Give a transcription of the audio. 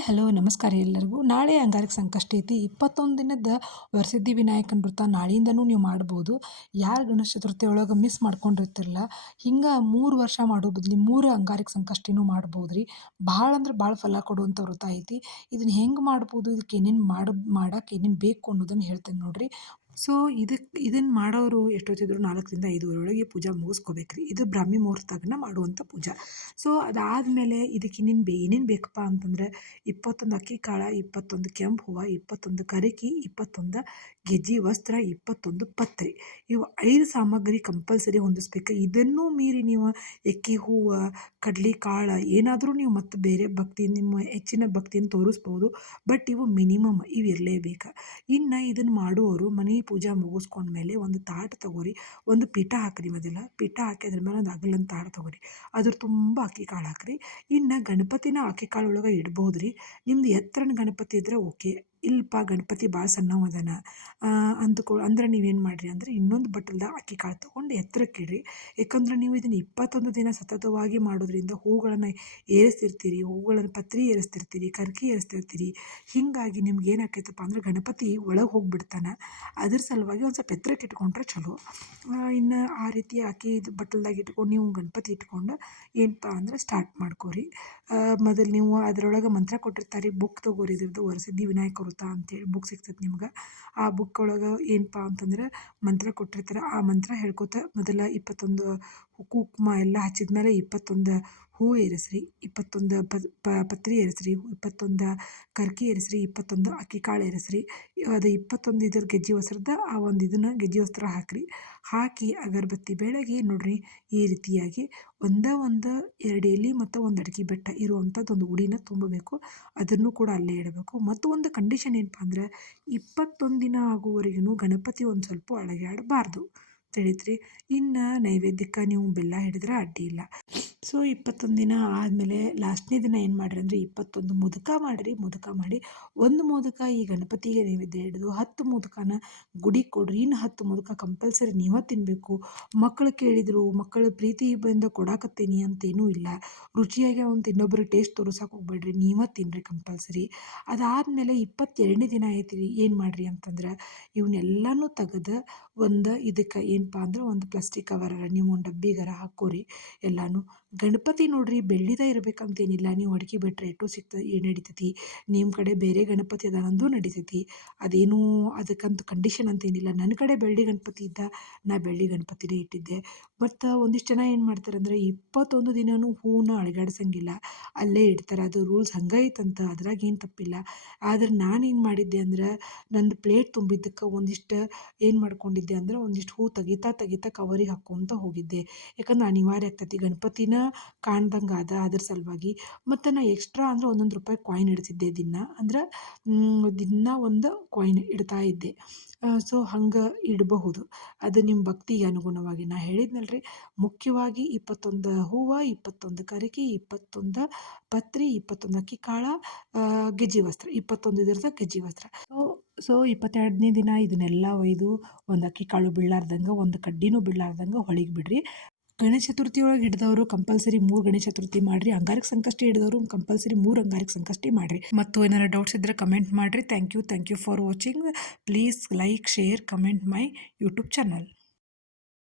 Hi hello ನಮಸ್ಕಾರ ಎಲ್ಲರಿಗೂ. ನಾಳೆ ಅಂಗಾರಕ ಸಂಕಷ್ಟ ಐತಿ. 21 ದಿನದ ವರಸಿದ್ಧಿ ವಿನಾಯಕನ ವ್ರತ ನಾಳೆಯಿಂದನೂ ನೀವು ಮಾಡ್ಬೋದು. ಯಾರು ಗಣೇಶ ಚತುರ್ಥಿ ಒಳಗೆ ಮಿಸ್ ಮಾಡ್ಕೊಂಡಿರ್ತಿರಲ್ಲ, ಹಿಂಗೆ 3 ವರ್ಷ ಮಾಡೋ ಬದ್ಲಿ 3 ಅಂಗಾರಕ ಸಂಕಷ್ಟಿನೂ ಮಾಡ್ಬೋದು ರೀ. ಭಾಳ ಅಂದ್ರೆ ಭಾಳ ಫಲ ಕೊಡುವಂಥ ವ್ರತ ಐತಿ. ಇದನ್ನು ಹೆಂಗೆ ಮಾಡ್ಬೋದು, ಇದಕ್ಕೆ ಏನೇನು ಮಾಡಕ್ಕೆ ಏನೇನು ಬೇಕು ಅನ್ನೋದನ್ನು ಹೇಳ್ತೇನೆ ನೋಡ್ರಿ. ಸೊ ಇದನ್ನು ಮಾಡೋರು ಎಷ್ಟೊತ್ತಿದ್ರು 4ರಿಂದ 5 ಒಳಗೆ ಪೂಜೆ ಮುಗಿಸ್ಕೋಬೇಕು ರೀ. ಇದು ಬ್ರಾಹ್ಮಿ ಮುಹೂರ್ತಗನ ಮಾಡುವಂಥ ಪೂಜೆ. ಸೊ ಅದಾದಮೇಲೆ ಇದಕ್ಕೆ ಏನೇನು ಬೇಕಪ್ಪ ಅಂತಂದ್ರೆ 21 ಅಕ್ಕಿ ಕಾಳು, 21 ಕೆಂಪು ಹೂವು, 21 ಕರಿಕಿ, 21 ಗೆಜ್ಜೆ ವಸ್ತ್ರ, 21 ಪತ್ರಿ. ಇವು 5 ಸಾಮಗ್ರಿ ಕಂಪಲ್ಸರಿ ಹೊಂದಿಸ್ಬೇಕು. ಇದನ್ನೂ ಮೀರಿ ನೀವು ಎಕ್ಕಿ ಹೂವು, ಕಡ್ಲಿ ಕಾಳು ಏನಾದರೂ ನೀವು ಮತ್ತು ಬೇರೆ ಭಕ್ತಿ ನಿಮ್ಮ ಹೆಚ್ಚಿನ ಭಕ್ತಿಯನ್ನು ತೋರಿಸ್ಬೋದು. ಬಟ್ ಇವು ಮಿನಿಮಮ್ ಇವು ಇರಲೇಬೇಕು. ಇನ್ನು ಇದನ್ನು ಮಾಡುವವರು ಮನೆ ಪೂಜೆ ಮುಗಿಸ್ಕೊಂಡ್ಮೇಲೆ ಒಂದು ತಾಟು ತಗೋರಿ, ಒಂದು ಪೀಠ ಹಾಕ್ರಿ. ಮೊದಲ ಪೀಠ ಹಾಕಿ ಅದ್ರ ಮೇಲೆ ಒಂದು ಅಗಲಂತ ತಾಟು ತಗೋರಿ, ಅದ್ರ ತುಂಬ ಅಕ್ಕಿ ಕಾಳು ಹಾಕ್ರಿ. ಇನ್ನು ಗಣಪತಿನ ಅಕ್ಕಿ ಕಾಳು ಒಳಗೆ ಇಡ್ಬೋದು ರೀ. ನಿಮ್ದು ಎತ್ತರನ ಗಣಪತಿ ಇದ್ರೆ ಓಕೆ. ಇಲ್ಲಪ್ಪ ಗಣಪತಿ ಭಾಳ ಸಣ್ಣವ ಅದಾನ ಅಂದ್ರೆ ನೀವೇನು ಮಾಡಿರಿ ಅಂದರೆ ಇನ್ನೊಂದು ಬಟ್ಟಲ್ದಾಗ ಅಕ್ಕಿ ಕಾಳು ತೊಗೊಂಡು ಎತ್ತರಕ್ಕೆ ಇಡ್ರಿ. ಯಾಕಂದ್ರೆ ನೀವು ಇದನ್ನು 21 ದಿನ ಸತತವಾಗಿ ಮಾಡೋದ್ರಿಂದ ಹೂಗಳನ್ನು ಏರಿಸ್ತಿರ್ತೀರಿ, ಹೂಗಳನ್ನು ಪತ್ರಿ ಏರಿಸ್ತಿರ್ತೀರಿ, ಕರ್ಕಿ ಏರಿಸ್ತಿರ್ತೀರಿ. ಹೀಗಾಗಿ ನಿಮ್ಗೆ ಏನಾಕೈತಪ್ಪ ಅಂದ್ರೆ ಗಣಪತಿ ಒಳಗೆ ಹೋಗಿಬಿಡ್ತಾನೆ. ಅದ್ರ ಸಲುವಾಗಿ ಒಂದು ಸ್ವಲ್ಪ ಎತ್ತರಕ್ಕೆ ಇಟ್ಕೊಂಡ್ರೆ ಚಲೋ. ಇನ್ನು ಆ ರೀತಿ ಅಕ್ಕಿ ಇದು ಬಟ್ಟಲ್ದಾಗ ಇಟ್ಕೊಂಡು ನೀವು ಗಣಪತಿ ಇಟ್ಕೊಂಡು ಏನಪ್ಪ ಅಂದ್ರೆ ಸ್ಟಾರ್ಟ್ ಮಾಡ್ಕೋರಿ. ಮೊದಲು ನೀವು ಅದರೊಳಗೆ ಮಂತ್ರ ಕೊಟ್ಟಿರ್ತಾರೆ, ಬುಕ್ ತೊಗೋರಿ. ಇದ್ರದ್ದು ವರಸಿದ್ಧಿ ವಿನಾಯಕ ವ್ರತ ಅಂತೇಳಿ ಬುಕ್ ಸಿಗ್ತೈತೆ ನಿಮ್ಗೆ. ಆ ಬುಕ್ ಒಳಗೆ ಏನಪ್ಪ ಅಂತಂದ್ರೆ ಮಂತ್ರ ಕೊಟ್ಟಿರ್ತಾರೆ. ಆ ಮಂತ್ರ ಹೇಳ್ಕೊತ ಮೊದಲ 21 ಕುಂಕುಮ ಎಲ್ಲ ಹಚ್ಚಿದ ಮೇಲೆ 21 ಹೂ ಏರಿಸ್ರಿ, 21 ಪತ್ರಿ ಏರಿಸ್ರಿ, 21 ಕರ್ಕಿ ಏರಿಸ್ರಿ, 21 ಅಕ್ಕಿ ಕಾಳು ಏರಿಸ್ರಿ. ಅದು 21 ಇದ್ರ ಗೆಜ್ಜೆ ವಸ್ತ್ರದ ಆ ಒಂದು ಇದನ್ನು ಗೆಜ್ಜೆ ವಸ್ತ್ರ ಹಾಕಿರಿ. ಹಾಕಿ ಅಗರಬತ್ತಿ ಬೆಳಗಿ ನೋಡ್ರಿ. ಈ ರೀತಿಯಾಗಿ ಒಂದು 2 ಎಲೆ ಮತ್ತು ಒಂದು ಅಡಿಕೆ ಬೆಟ್ಟ ಇರುವಂಥದ್ದು ಒಂದು ಉಡಿನ ತುಂಬಬೇಕು. ಅದನ್ನು ಕೂಡ ಅಲ್ಲೇ ಇಡಬೇಕು. ಮತ್ತು ಒಂದು ಕಂಡೀಷನ್ ಏನಪ್ಪ ಅಂದ್ರೆ 21 ದಿನ ಆಗುವವರೆಗೂ ಗಣಪತಿ ಒಂದು ಸ್ವಲ್ಪ ಅಳಗ್ಯಾಡಬಾರ್ದು, ತಿಳಿತ್ರಿ. ಇನ್ನು ನೈವೇದ್ಯಕ್ಕೆ ನೀವು ಬೆಲ್ಲ ಹಿಡಿದ್ರೆ ಅಡ್ಡಿ ಇಲ್ಲ. ಸೊ 21 ದಿನ ಆದಮೇಲೆ ಲಾಸ್ಟ್ನೇ ದಿನ ಏನು ಮಾಡಿರಿ ಅಂದರೆ 21 ಮುದುಕ ಮಾಡಿರಿ. ಮುದುಕ ಮಾಡಿ ಒಂದು ಮೋದಕ ಈ ಗಣಪತಿಗೆ ನೈವೇದ್ಯ ಹಿಡಿದು 10 ಮೋದಕನ ಗುಡಿಗೆ ಕೊಡ್ರಿ. ಇನ್ನು 10 ಮೋದಕ ಕಂಪಲ್ಸರಿ ನೀವೇ ತಿನ್ನಬೇಕು. ಮಕ್ಕಳು ಕೇಳಿದರು, ಮಕ್ಕಳ ಪ್ರೀತಿಯಿಂದ ಕೊಡಾಕತ್ತೀನಿ ಅಂತೇನೂ ಇಲ್ಲ. ರುಚಿಯಾಗಿ ಅಂತ ಇನ್ನೊಬ್ರಿಗೆ ಟೇಸ್ಟ್ ತೋರಿಸಕ್ಕೆ ಹೋಗ್ಬೇಡ್ರಿ, ನೀವೇ ತಿನ್ನಿರಿ ಕಂಪಲ್ಸರಿ. ಅದಾದಮೇಲೆ 22ನೇ ದಿನ ಐತಿ, ಏನು ಮಾಡಿರಿ ಅಂತಂದ್ರೆ ಇವನ್ನೆಲ್ಲನೂ ತೆಗೆದು ಒಂದು ಇದಕ್ಕೆ ಏನಪ್ಪ ಅಂದ್ರೆ ಒಂದು ಪ್ಲಾಸ್ಟಿಕ್ ಕವರ ನೀವು ಒಂದು ಡಬ್ಬಿಗಾರ ಹಾಕೋರಿ. ಎಲ್ಲನೂ ಗಣಪತಿ ನೋಡ್ರಿ ಬೆಳ್ಳಿದ ಇರಬೇಕಂತೇನಿಲ್ಲ. ನೀವು ಅಡಿಕೆ ಬಿಟ್ಟರೆ ಎಷ್ಟೋ ಸಿಗ್ತದೆ ನಡಿತೈತಿ. ನಿಮ್ಮ ಕಡೆ ಬೇರೆ ಗಣಪತಿ ಅದಾನಂದು ನಡಿತೈತಿ. ಅದೇನೂ ಅದಕ್ಕಂತ ಕಂಡೀಷನ್ ಅಂತೇನಿಲ್ಲ. ನನ್ನ ಕಡೆ ಬೆಳ್ಳಿ ಗಣಪತಿ ಇದ್ದ, ನಾ ಬೆಳ್ಳಿ ಗಣಪತಿನೇ ಇಟ್ಟಿದ್ದೆ. ಮತ್ತು ಒಂದಿಷ್ಟು ಜನ ಏನು ಮಾಡ್ತಾರೆ ಅಂದರೆ 21 ದಿನವೂ ಹೂವನ್ನ ಅಳಗಾಡ್ಸಂಗಿಲ್ಲ, ಅಲ್ಲೇ ಇಡ್ತಾರೆ. ಅದು ರೂಲ್ಸ್ ಹಂಗೈತಂತ, ಅದ್ರಾಗ ಏನು ತಪ್ಪಿಲ್ಲ. ಆದ್ರೆ ನಾನೇನು ಮಾಡಿದ್ದೆ ಅಂದ್ರೆ ನಂದು ಪ್ಲೇಟ್ ತುಂಬಿದ್ದಕ್ಕೆ ಒಂದಿಷ್ಟು ಏನು ಮಾಡ್ಕೊಂಡಿದ್ದೆ ಅಂದ್ರೆ ಒಂದಿಷ್ಟು ಹೂ ತೆಗಿತಾ ಕವರಿಗೆ ಹಾಕ್ಕೊತ ಹೋಗಿದ್ದೆ. ಯಾಕಂದ್ರೆ ಅನಿವಾರ್ಯ ಆಗ್ತೈತಿ, ಗಣಪತಿನ ಕಾಣ್ದಂಗೆ ಅದ್ರ ಸಲುವಾಗಿ. ಮತ್ತು ನಾ ಎಕ್ಸ್ಟ್ರಾ ಅಂದ್ರೆ ₹1 ಕಾಯಿನ್ ಇಡ್ತಿದ್ದೆ ದಿನ. ಅಂದ್ರೆ ದಿನ ಒಂದು ಕಾಯಿನ್ ಇಡ್ತಾ ಇದ್ದೆ. ಸೊ ಹಂಗೆ ಇಡಬಹುದು, ಅದು ನಿಮ್ಮ ಭಕ್ತಿಗೆ ಅನುಗುಣವಾಗಿ. ನಾ ಹೇಳಿದ್ನಲ್ರಿ, ಮುಖ್ಯವಾಗಿ 21 ಹೂವು, 21 ಕರಿಕೆ, 21 ಪತ್ರಿ, 21 ಅಕ್ಕಿ ಕಾಳು, ಗೆಜ್ಜೆ ವಸ್ತ್ರ, 21 ಇದ್ರದ್ದು ಗೆಜ್ಜೆ ವಸ್ತ್ರ. ಸೊ 22ನೇ ದಿನ ಇದನ್ನೆಲ್ಲ ಒಯ್ದು ಒಂದು ಅಕ್ಕಿ ಕಾಳು ಬೀಳಾರ್ದಂಗೆ, ಒಂದು ಕಡ್ಡಿನೂ ಬೀಳಾರ್ದಂಗೆ ಹೊಳಿಗೆ ಬಿಡ್ರಿ. ಗಣೇಶ ಚತುರ್ಥಿ ಒಳಗೆ ಹಿಡಿದವರು ಕಂಪಲ್ಸರಿ 3 ಗಣೇಶ ಚತುರ್ಥಿ ಮಾಡಿರಿ. ಅಂಗಾರಕ ಸಂಕಷ್ಟಿ ಹಿಡಿದವರು ಕಂಪಲ್ಸರಿ 3 ಅಂಗಾರಕ ಸಂಕಷ್ಟಿ ಮಾಡಿರಿ. ಮತ್ತು ಏನಾರು ಡೌಟ್ಸ್ ಇದ್ದರೆ ಕಮೆಂಟ್ ಮಾಡಿರಿ. Thank you for watching. Please like, share, comment my YouTube channel.